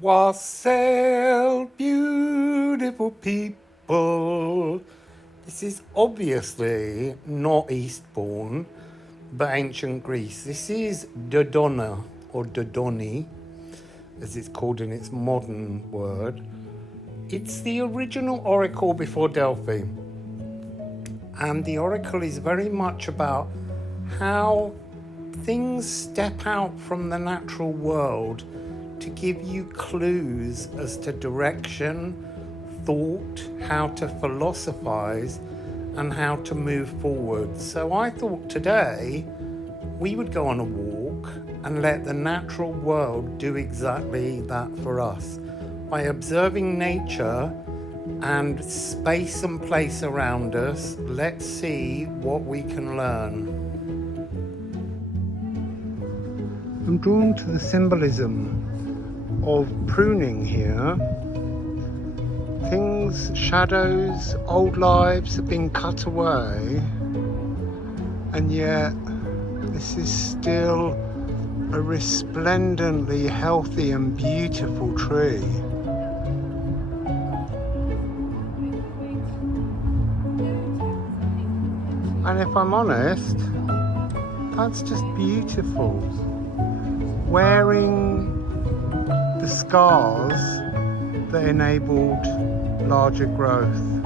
Wassail, beautiful people. This is obviously not Eastbourne, but ancient Greece. This is Dodona, or Dodoni, as it's called in its modern word. It's the original oracle before Delphi. And the oracle is very much about how things step out from the natural world to give you clues as to direction, thought, how to philosophize, and how to move forward. So I thought today we would go on a walk and let the natural world do exactly that for us. By observing nature and space and place around us, let's see what we can learn. I'm drawn to the symbolism of pruning here. Things, shadows, old lives have been cut away, and yet this is still a resplendently healthy and beautiful tree. And if I'm honest, that's just beautiful. Wearing the scars that enabled larger growth.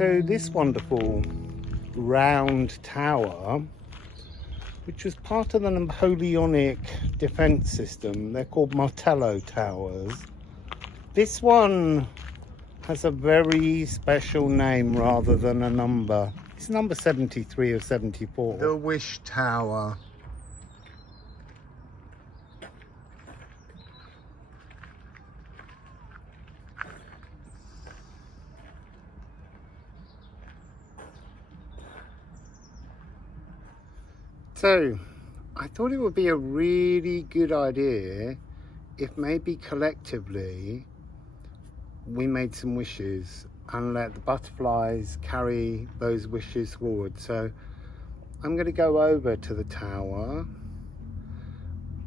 So this wonderful round tower, which was part of the Napoleonic defense system, they're called Martello towers. This one has a very special name rather than a number. It's number 73 or 74. The Wish Tower. So, I thought it would be a really good idea if maybe collectively we made some wishes. and let the butterflies carry those wishes forward. So I'm going to go over to the tower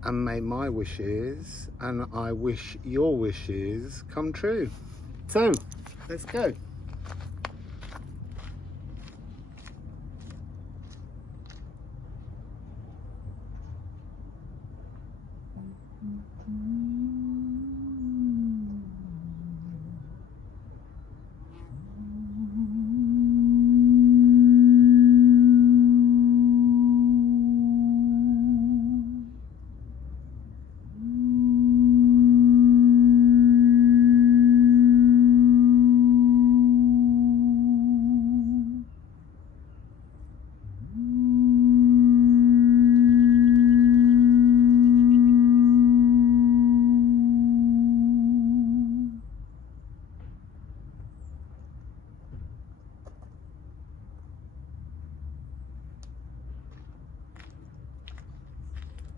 and make my wishes, and I wish your wishes come true. So let's go.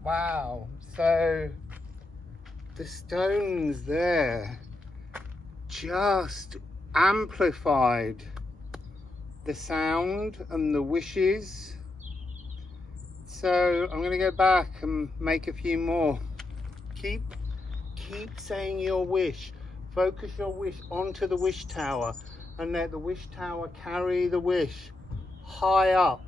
Wow, so the stones there just amplified the sound and the wishes. So I'm going to go back and make a few more. Keep saying your wish. Focus your wish onto the wish tower and let the wish tower carry the wish high up.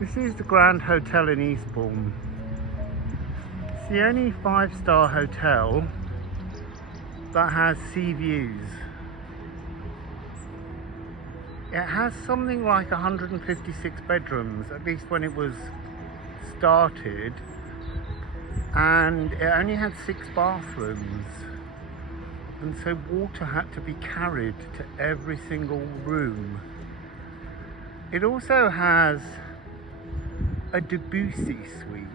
This is the Grand Hotel in Eastbourne. It's the only 5-star hotel that has sea views. It has something like 156 bedrooms, at least when it was started, and it only had 6 bathrooms, and so water had to be carried to every single room. It also has a Debussy suite,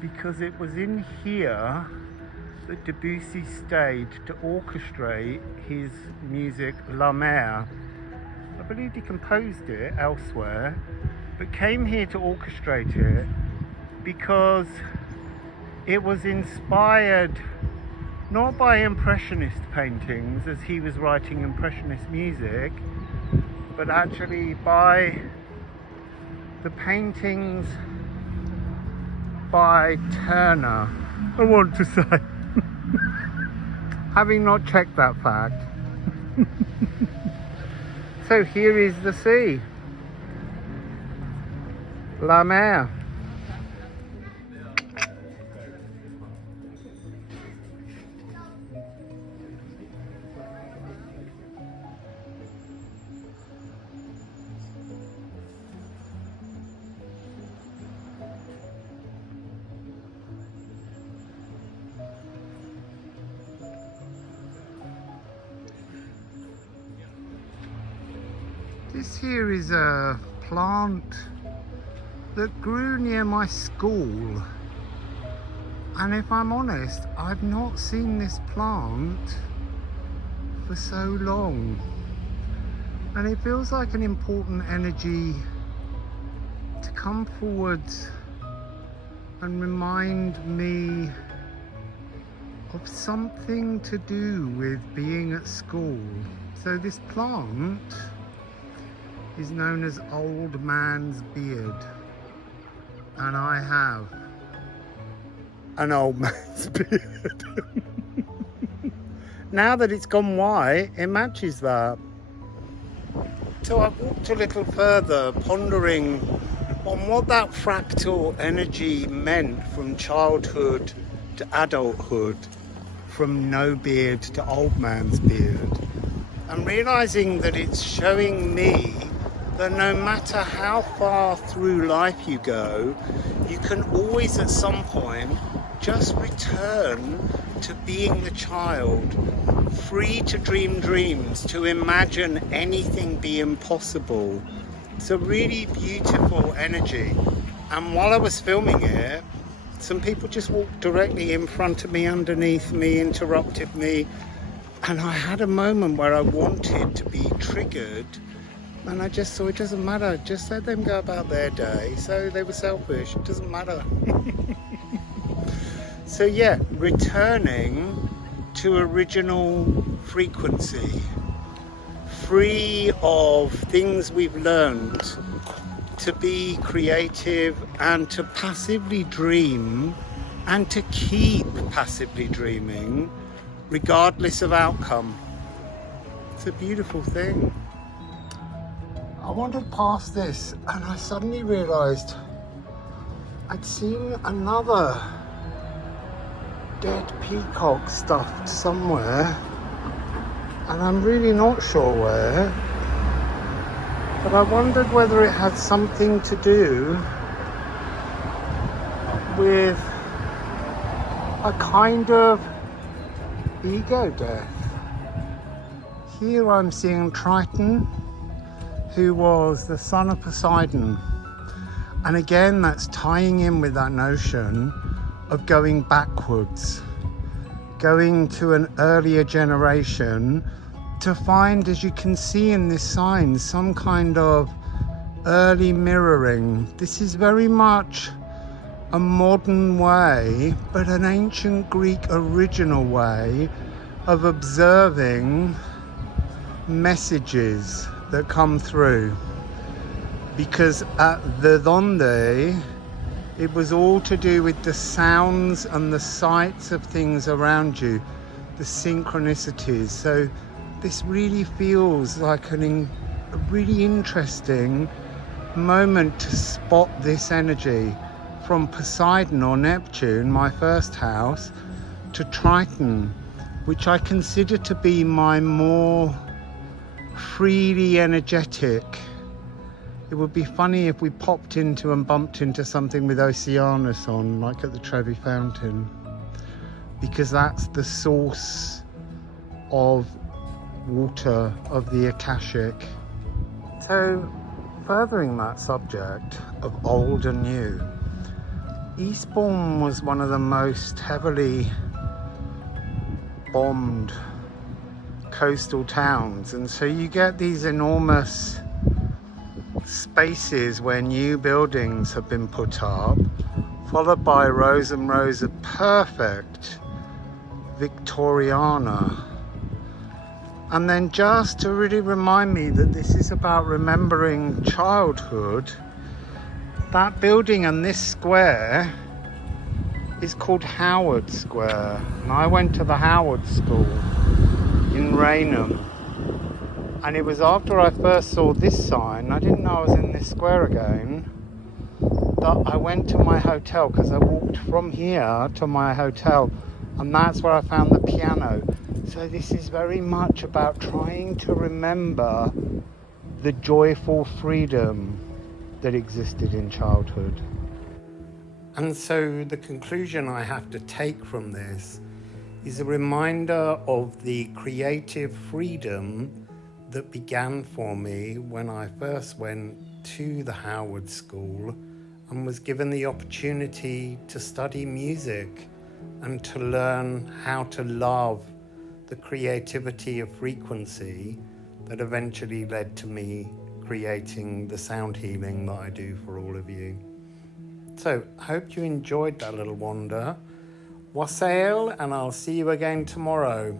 because it was in here that Debussy stayed to orchestrate his music La Mer. I believe he composed it elsewhere, but came here to orchestrate it because it was inspired not by Impressionist paintings as he was writing Impressionist music, but actually by the paintings by Turner, I want to say, having not checked that fact. So here is the sea, La Mer. This here is a plant that grew near my school, and if I'm honest, I've not seen this plant for so long, and it feels like an important energy to come forward and remind me of something to do with being at school. So this plant is known as Old Man's Beard, and I have an old man's beard. Now that it's gone white, it matches that. So I walked a little further, pondering on what that fractal energy meant from childhood to adulthood, from no beard to old man's beard. I'm realizing that it's showing me that no matter how far through life you go, you can always at some point just return to being the child, free to dream dreams, to imagine anything being possible. It's a really beautiful energy. And while I was filming it, some people just walked directly in front of me, underneath me, interrupted me. And I had a moment where I wanted to be triggered, and I just thought, it doesn't matter, just let them go about their day. So they were selfish, it doesn't matter. So yeah, returning to original frequency, free of things we've learned, to be creative and to passively dream and to keep passively dreaming regardless of outcome. It's a beautiful thing. I wandered past this and I suddenly realised I'd seen another dead peacock stuffed somewhere, and I'm really not sure where, but I wondered whether it had something to do with a kind of ego death. Here I'm seeing Triton, who was the son of Poseidon, and again that's tying in with that notion of going backwards, going to an earlier generation to find, as you can see in this sign, some kind of early mirroring. This is very much a modern way, but an ancient Greek original way of observing messages that come through. Because at the Donde, it was all to do with the sounds and the sights of things around you, the synchronicities. So this really feels like a really interesting moment to spot this energy from Poseidon or Neptune, my first house, to Triton, which I consider to be my more freely energetic. It would be funny if we popped into and bumped into something with Oceanus on, like at the Trevi Fountain, because that's the source of water of the Akashic. So, furthering that subject of old and new, Eastbourne was one of the most heavily bombed coastal towns, and so you get these enormous spaces where new buildings have been put up, followed by rows and rows of perfect Victoriana. And then just to really remind me that this is about remembering childhood, that building and this square is called Howard Square. And I went to the Howard School in Raynham. And it was after I first saw this sign, I didn't know I was in this square again, that I went to my hotel, because I walked from here to my hotel, and that's where I found the piano. So this is very much about trying to remember the joyful freedom that existed in childhood. And so the conclusion I have to take from this is a reminder of the creative freedom that began for me when I first went to the Howard School and was given the opportunity to study music and to learn how to love the creativity of frequency that eventually led to me creating the sound healing that I do for all of you. So I hope you enjoyed that little wander. Wassail, and I'll see you again tomorrow.